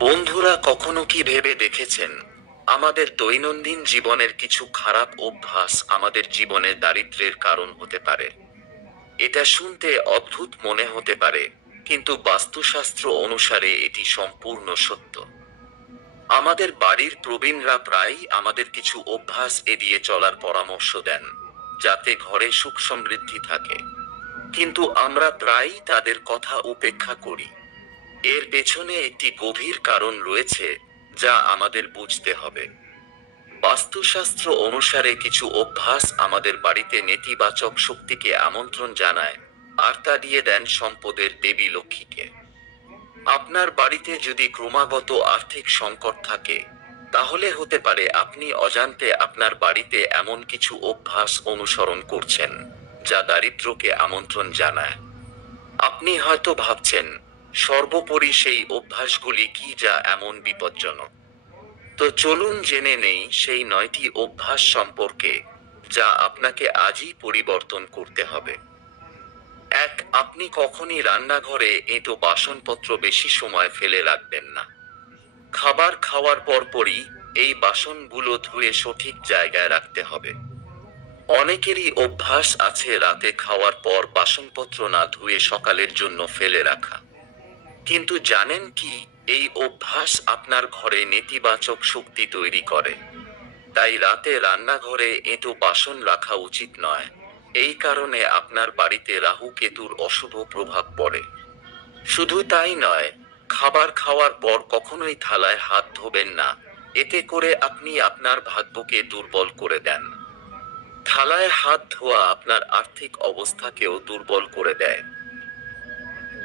বন্ধুরা, কখনো কি ভেবে দেখেছেন আমাদের দৈনন্দিন জীবনের কিছু খারাপ অভ্যাস আমাদের জীবনে দারিদ্র্যের কারণ হতে পারে? এটা শুনতে অদ্ভুত মনে হতে পারে, কিন্তু বাস্তুশাস্ত্র অনুসারে এটি সম্পূর্ণ সত্য। আমাদের বাড়ির প্রবীণরা প্রায়ই আমাদের কিছু অভ্যাস এড়িয়ে চলার পরামর্শ দেন, যাতে ঘরে সুখ সমৃদ্ধি থাকে। কিন্তু আমরা প্রায়ই তাদের কথা উপেক্ষা করি। এর পেছনে একটি গভীর কারণ রয়েছে, যা আমাদের বুঝতে হবে। বাস্তুশাস্ত্র অনুসারে কিছু অভ্যাস আমাদের বাড়িতে নেতিবাচক শক্তিকে আমন্ত্রণ জানায়, আর তা দিয়ে দেন সম্পদের দেবী লক্ষ্মীকে। আপনার বাড়িতে যদি ক্রমাগত আর্থিক সংকট থাকে, তাহলে হতে পারে আপনি অজান্তে আপনার বাড়িতে এমন কিছু অভ্যাস অনুসরণ করছেন, যা দারিদ্র্যকে আমন্ত্রণ জানায়। আপনি হয়তো ভাবছেন, সর্বোপরি সেই অভ্যাসগুলি কি যা এমন বিপজ্জনক? তো চলুন জেনে নেই সেই 9টি অভ্যাস সম্পর্কে, যা আপনাকে আজই পরিবর্তন করতে হবে। 1. আপনি কখনই রান্নাঘরে এঁটো বাসনপত্র বেশি সময় ফেলে রাখবেন না। খাবার খাওয়ার পরপরই এই বাসনগুলো ধুয়ে সঠিক জায়গায় রাখতে হবে। অনেকেরই অভ্যাস আছে রাতে খাওয়ার পর বাসনপত্র না ধুয়ে সকালের জন্য ফেলে রাখা। কিন্তু জানেন কি, এই অভ্যাস আপনার ঘরে নেতিবাচক শক্তি তৈরি করে। তাই রাতে রান্নাঘরে এঁটো বাসন রাখা উচিত নয়। এই কারণে আপনার বাড়িতে রাহু কেতুর অশুভ প্রভাব পড়ে। শুধু তাই নয়, খাবার খাওয়ার পর কখনোই থালায় হাত ধোবেন না। এতে করে আপনি আপনার ভাগ্যকে দুর্বল করে দেন। থালায় হাত ধোয়া আপনার আর্থিক অবস্থাকেও দুর্বল করে দেয়।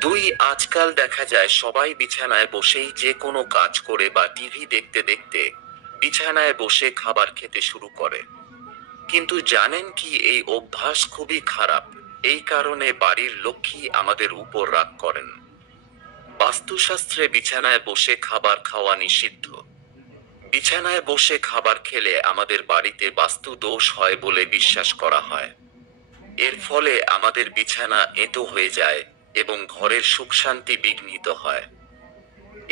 2. আজকাল দেখা যায় সবাই বিছানায় বসেই যে কোনো কাজ করে বা টিভি দেখতে দেখতে বিছানায় বসে খাবার খেতে শুরু করে। কিন্তু জানেন কি, এই অভ্যাস খুবই খারাপ। এই কারণে বাড়ির লক্ষ্মী আমাদের উপর রাগ করেন। বাস্তুশাস্ত্রে বিছানায় বসে খাবার খাওয়া নিষিদ্ধ। বিছানায় বসে খাবার খেলে আমাদের বাড়িতে বাস্তু দোষ হয় বলে বিশ্বাস করা হয়। এর ফলে আমাদের বিছানা এঁটো হয়ে যায় এবং ঘরের সুখ শান্তি বিঘ্নিত হয়।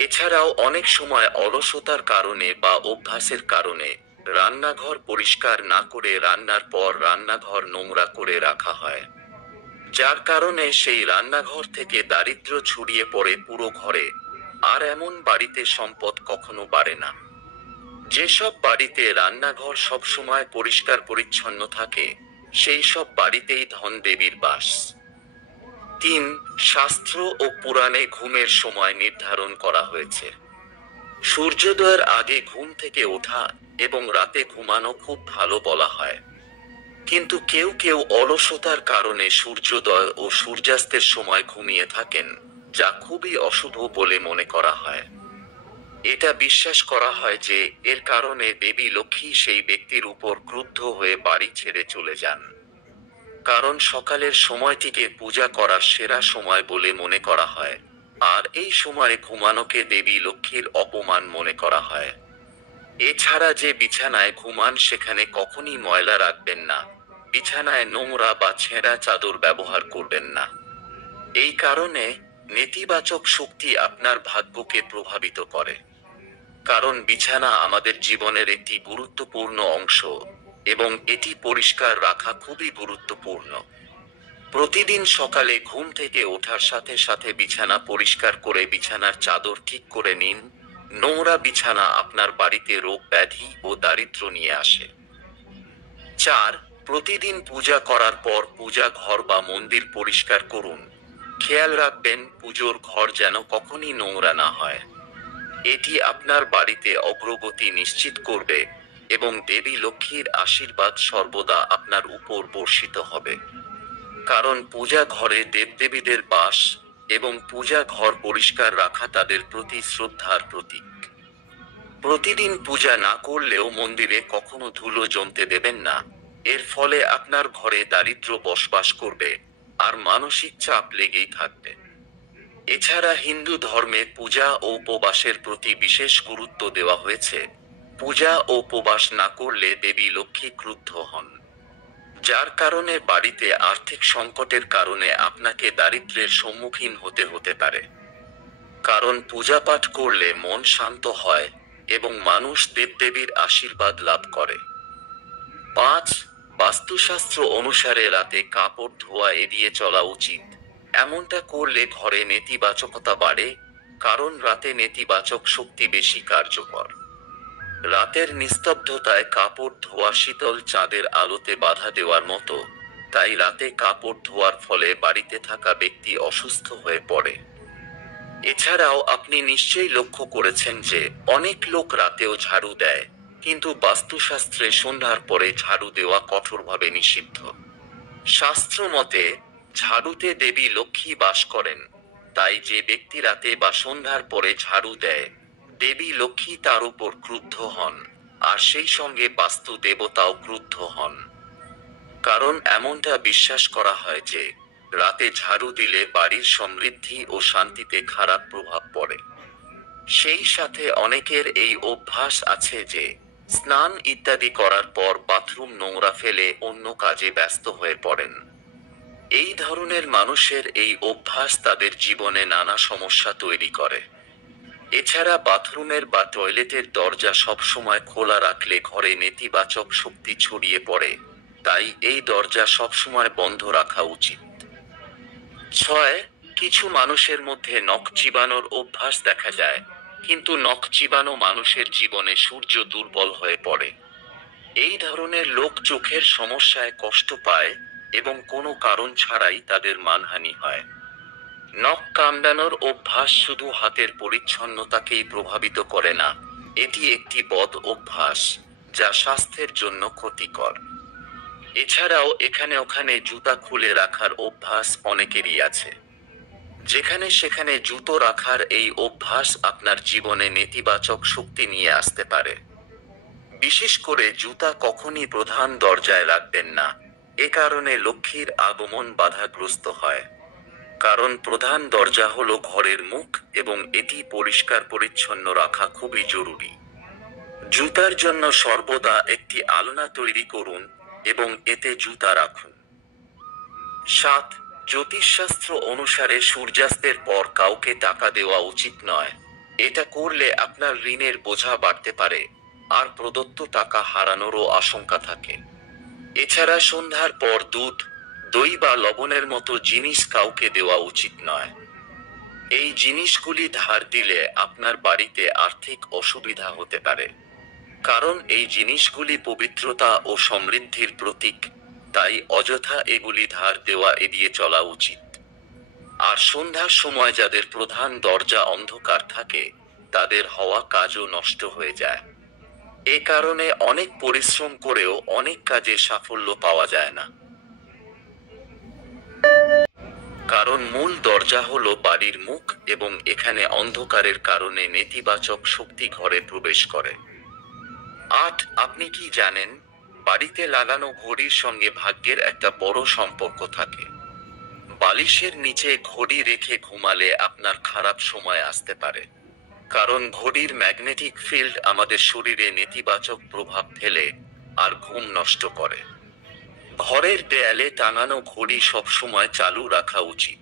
এছাড়াও অনেক সময় অলসতার কারণে বা অভ্যাসের কারণে রান্নাঘর পরিষ্কার না করে রান্নার পর রান্নাঘর নোংরা করে রাখা হয়, যার কারণে সেই রান্নাঘর থেকে দারিদ্র্য ছড়িয়ে পড়ে পুরো ঘরে। আর এমন বাড়িতে সম্পদ কখনো বাড়ে না। যেসব বাড়িতে রান্নাঘর সবসময় পরিষ্কার পরিচ্ছন্ন থাকে, সেই সব বাড়িতেই ধন দেবীর বাস। 3. শাস্ত্র ও পুরাণে ঘুমের সময় নির্ধারণ করা হয়েছে। সূর্যোদয়ের আগে ঘুম থেকে ওঠা এবং রাতে ঘুমানো খুব ভালো বলা হয়। কিন্তু কেউ কেউ অলসতার কারণে সূর্যোদয় ও সূর্যাস্তের সময় ঘুমিয়ে থাকেন, যা খুবই অশুভ বলে মনে করা হয়। এটা বিশ্বাস করা হয় যে এর কারণে দেবী লক্ষ্মী সেই ব্যক্তির উপর ক্রুদ্ধ হয়ে বাড়ি ছেড়ে চলে যান। কারণ সকালের সময়টিকে পূজা করার সেরা সময় বলে মনে করা হয়, আর এই সময়ে ঘুমানোকে দেবী লক্ষ্মীর অপমান মনে করা হয়। এছাড়া যে বিছানায় ঘুমান সেখানে কখনই ময়লা রাখবেন না। বিছানায় নোংরা বা ছেঁড়া চাদর ব্যবহার করবেন না। এই কারণে নেতিবাচক শক্তি আপনার ভাগ্যকে প্রভাবিত করে। কারণ বিছানা আমাদের জীবনের একটি গুরুত্বপূর্ণ অংশ, এবং এটি পরিষ্কার রাখা খুবই গুরুত্বপূর্ণ। প্রতিদিন সকালে ঘুম থেকে ওঠার সাথে সাথে বিছানা পরিষ্কার করে বিছানার চাদর ঠিক করে নিন। নোংরা বিছানা আপনার বাড়িতে রোগ ব্যাধি ও দারিদ্র্য নিয়ে আসে। 4. প্রতিদিন পূজা করার পর পূজা ঘর বা মন্দির পরিষ্কার করুন। খেয়াল রাখবেন পুজোর ঘর যেন কখনই নোংরা না হয়। এটি আপনার বাড়িতে অগ্রগতি নিশ্চিত করবে এবং দেবী লক্ষ্মীর আশীর্বাদ সর্বদা আপনার উপর বর্ষিত হবে। কারণ পূজা ঘরে দেবদেবীদের বাস, এবং পূজা ঘর পরিষ্কার রাখা তাদের প্রতি শ্রদ্ধার প্রতীক। প্রতিদিন পূজা না করলেও মন্দিরে কখনো ধুলো জমতে দেবেন না। এর ফলে আপনার ঘরে দারিদ্র্য বসবাস করবে, আর মানসিক চাপ লেগেই থাকবে। এছাড়া হিন্দু ধর্মে পূজা ও উপবাসের প্রতি বিশেষ গুরুত্ব দেওয়া হয়েছে। পূজা ও উপবাস না করলে দেবী লক্ষ্মী ক্রুদ্ধ হন, যার কারণে বাড়িতে আর্থিক সংকটের কারণে আপনাকে দারিদ্র্যের সম্মুখীন হতে পারে। কারণ পূজা পাঠ করলে মন শান্ত হয় এবং মানুষ দেবদেবীর আশীর্বাদ লাভ করে। 5. বাস্তুশাস্ত্র অনুসারে রাতে কাপড় ধোয়া এড়িয়ে চলা উচিত। এমনটা করলে ঘরে নেতিবাচকতা বাড়ে, কারণ রাতে নেতিবাচক শক্তি বেশি কার্যকর। রাতের নিস্তব্ধতায় কাপড় ধোয়া শীতল চাঁদের আলোতে বাধা দেওয়ার মতো, তাই রাতে কাপড় ধোয়ার ফলে বাড়িতে থাকা ব্যক্তি অসুস্থ হয়ে পড়ে। এছাড়াও আপনি নিশ্চয়ই লক্ষ্য করেছেন যে অনেক লোক রাতেও ঝাড়ু দেয়, কিন্তু বাস্তুশাস্ত্রে সন্ধ্যার পরে ঝাড়ু দেওয়া কঠোরভাবে নিষিদ্ধ। শাস্ত্র মতে ঝাড়ুতে দেবী লক্ষ্মী বাস করেন, তাই যে ব্যক্তি রাতে বা সন্ধ্যার পরে ঝাড়ু দেয়, দেবী লক্ষ্মী তার উপর ক্রুদ্ধ হন, আর সেই সঙ্গে বাস্তু দেবতাও ক্রুদ্ধ হন। কারণ এমনটা বিশ্বাস করা হয় যে রাতে ঝাড়ু দিলে বাড়ির সমৃদ্ধি ও শান্তিতে খারাপ প্রভাব পড়ে। সেই সাথে অনেকের এই অভ্যাস আছে যে স্নান ইত্যাদি করার পর বাথরুম নোংরা ফেলে অন্য কাজে ব্যস্ত হয়ে পড়েন। এই ধরনের মানুষের এই অভ্যাস তাদের জীবনে নানা সমস্যা তৈরি করে। এছাড়া বাথরুমের বা টয়লেটের দরজা সবসময় খোলা রাখলে ঘরে নেতিবাচক শক্তি ছড়িয়ে পড়ে, তাই এই দরজা সবসময় বন্ধ রাখা উচিত। 6. কিছু মানুষের মধ্যে নখ চিবানোর অভ্যাস দেখা যায়, কিন্তু নখ চিবানো মানুষের জীবনে সূর্য দুর্বল হয়ে পড়ে। এই ধরনের লোক চোখের সমস্যায় কষ্ট পায় এবং কোনো কারণ ছাড়াই তাদের মানহানি হয়। নখ কামড়ানোর অভ্যাস শুধু হাতের পরিচ্ছন্নতাকেই প্রভাবিত করে না, এটি একটি বদ অভ্যাস যা স্বাস্থ্যের জন্য ক্ষতিকর। এছাড়াও এখানে ওখানে জুতা খুলে রাখার অভ্যাস অনেকেরই আছে। যেখানে সেখানে জুতো রাখার এই অভ্যাস আপনার জীবনে নেতিবাচক শক্তি নিয়ে আসতে পারে। বিশেষ করে জুতা কখনই প্রধান দরজায় রাখবেন না, এ কারণে লক্ষ্মীর আগমন বাধাগ্রস্ত হয়। কারণ প্রধান দরজা হলো ঘরের মুখ এবং এটি পরিষ্কার পরিচ্ছন্ন রাখা খুবই জরুরি। জুতার জন্য সর্বদা একটি আলনা তৈরি করুন এবং এতে জুতা রাখুন। 7. জ্যোতিষশাস্ত্র অনুসারে সূর্যাস্তের পর কাউকে টাকা দেওয়া উচিত নয়। এটা করলে আপনার ঋণের বোঝা বাড়তে পারে, আর প্রদত্ত টাকা হারানোরও আশঙ্কা থাকে। এছাড়া সন্ধ্যার পর দুধ, দই বা লবণের মতো জিনিস কাউকে দেওয়া উচিত নয়। এই জিনিসগুলি ধার দিলে আপনার বাড়িতে আর্থিক অসুবিধা হতে পারে। কারণ এই জিনিসগুলি পবিত্রতা ও সমৃদ্ধির প্রতীক, তাই অযথা এগুলি ধার দেওয়া এড়িয়ে চলা উচিত। আর সন্ধ্যার সময় যাদের প্রধান দরজা অন্ধকার থাকে, তাদের হওয়া কাজও নষ্ট হয়ে যায়। এ কারণে অনেক পরিশ্রম করেও অনেক কাজে সাফল্য পাওয়া যায় না। কারণ মূল দরজা হলো বাড়ির মুখ এবং এখানে অন্ধকারের কারণে নেতিবাচক শক্তি ঘরে প্রবেশ করে। 8. আপনি কি জানেন, বাড়িতে লাগানো ঘড়ির সঙ্গে ভাগ্যের একটা বড় সম্পর্ক থাকে। বালিশের নিচে ঘড়ি রেখে ঘুমালে আপনার খারাপ সময় আসতে পারে। কারণ ঘড়ির ম্যাগনেটিক ফিল্ড আমাদের শরীরে নেতিবাচক প্রভাব ফেলে আর ঘুম নষ্ট করে। ঘরের দেয়ালে টাঙানো ঘড়ি সবসময় চালু রাখা উচিত।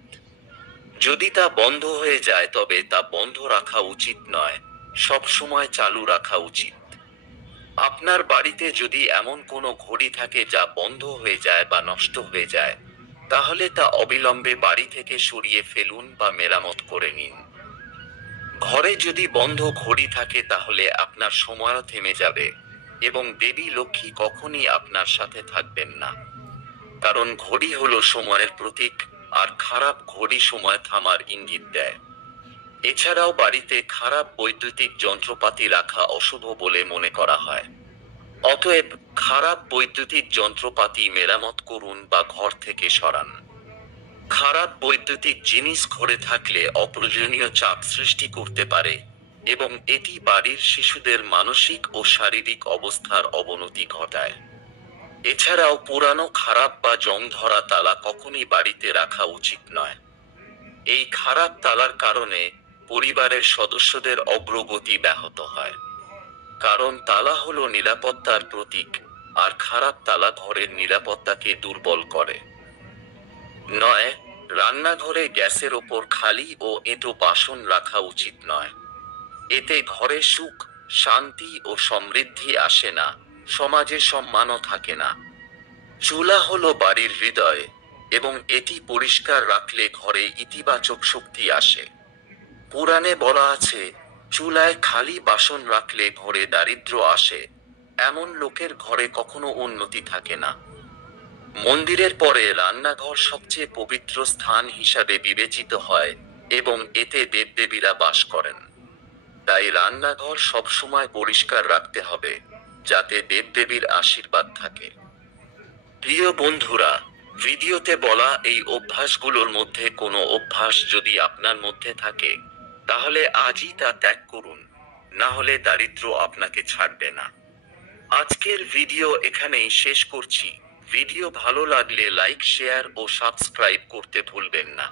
যদি তা বন্ধ হয়ে যায় তবে তা বন্ধ রাখা উচিত নয়, সব সময় চালু রাখা উচিত। আপনার বাড়িতে যদি এমন কোনো ঘড়ি থাকে যা বন্ধ হয়ে যায় বা নষ্ট হয়ে যায়, তাহলে তা অবিলম্বে বাড়ি থেকে সরিয়ে ফেলুন বা মেরামত করে নিন। ঘরে যদি বন্ধ ঘড়ি থাকে তাহলে আপনার সময়ও থেমে যাবে এবং দেবী লক্ষ্মী কখনই আপনার সাথে থাকবেন না। কারণ ঘড়ি হলো সময়ের প্রতীক, আর খারাপ ঘড়ি সময় থামার ইঙ্গিত দেয়। এছাড়াও বাড়িতে খারাপ বৈদ্যুতিক যন্ত্রপাতি রাখা অশুভ বলে মনে করা হয়। অতএব খারাপ বৈদ্যুতিক যন্ত্রপাতি মেরামত করুন বা ঘর থেকে সরান। খারাপ বৈদ্যুতিক জিনিস ঘরে থাকলে অপ্রয়োজনীয় চাপ সৃষ্টি করতে পারে এবং এটি বাড়ির শিশুদের মানসিক ও শারীরিক অবস্থার অবনতি ঘটায়। এছাড়াও পুরানো খারাপ বা জং ধরা তালা কখনই বাড়িতে রাখা উচিত নয়। এই খারাপ তালার কারণে পরিবারের সদস্যদের অগ্রগতি ব্যাহত হয়। কারণ তালা হলো নিরাপত্তার প্রতীক, আর খারাপ তালা ঘরের নিরাপত্তাকে দুর্বল করে। 9. রান্নাঘরে গ্যাসের ওপর খালি ও এঁটো বাসন রাখা উচিত নয়। এতে ঘরে সুখ, শান্তি ও সমৃদ্ধি আসে না, সমাজে সম্মানও থাকে না। চুলা হলো বাড়ির হৃদয়, এবং এটি পরিষ্কার রাখলে ঘরে ইতিবাচক শক্তি আসে। পুরাণে বলা আছে, চুলায় খালি বাসন রাখলে ঘরে দারিদ্র্য আসে, এমন লোকের ঘরে কখনো উন্নতি থাকে না। মন্দিরের পরে রান্নাঘর সবচেয়ে পবিত্র স্থান হিসাবে বিবেচিত হয়, এবং এতে দেবদেবীরা বাস করেন। তাই রান্নাঘর সবসময় পরিষ্কার রাখতে হবে, যাতে দেবদেবীর আশীর্বাদ থাকে। প্রিয় বন্ধুরা, ভিডিওতে বলা এই অভ্যাসগুলোর মধ্যে কোনো অভ্যাস যদি আপনার মধ্যে থাকে, তাহলে আজই তা ত্যাগ করুন, না হলে দারিদ্র্য আপনাকে ছাড়বে না। আজকের ভিডিও এখানেই শেষ করছি। ভিডিও ভালো লাগলে লাইক, শেয়ার ও সাবস্ক্রাইব করতে ভুলবেন না।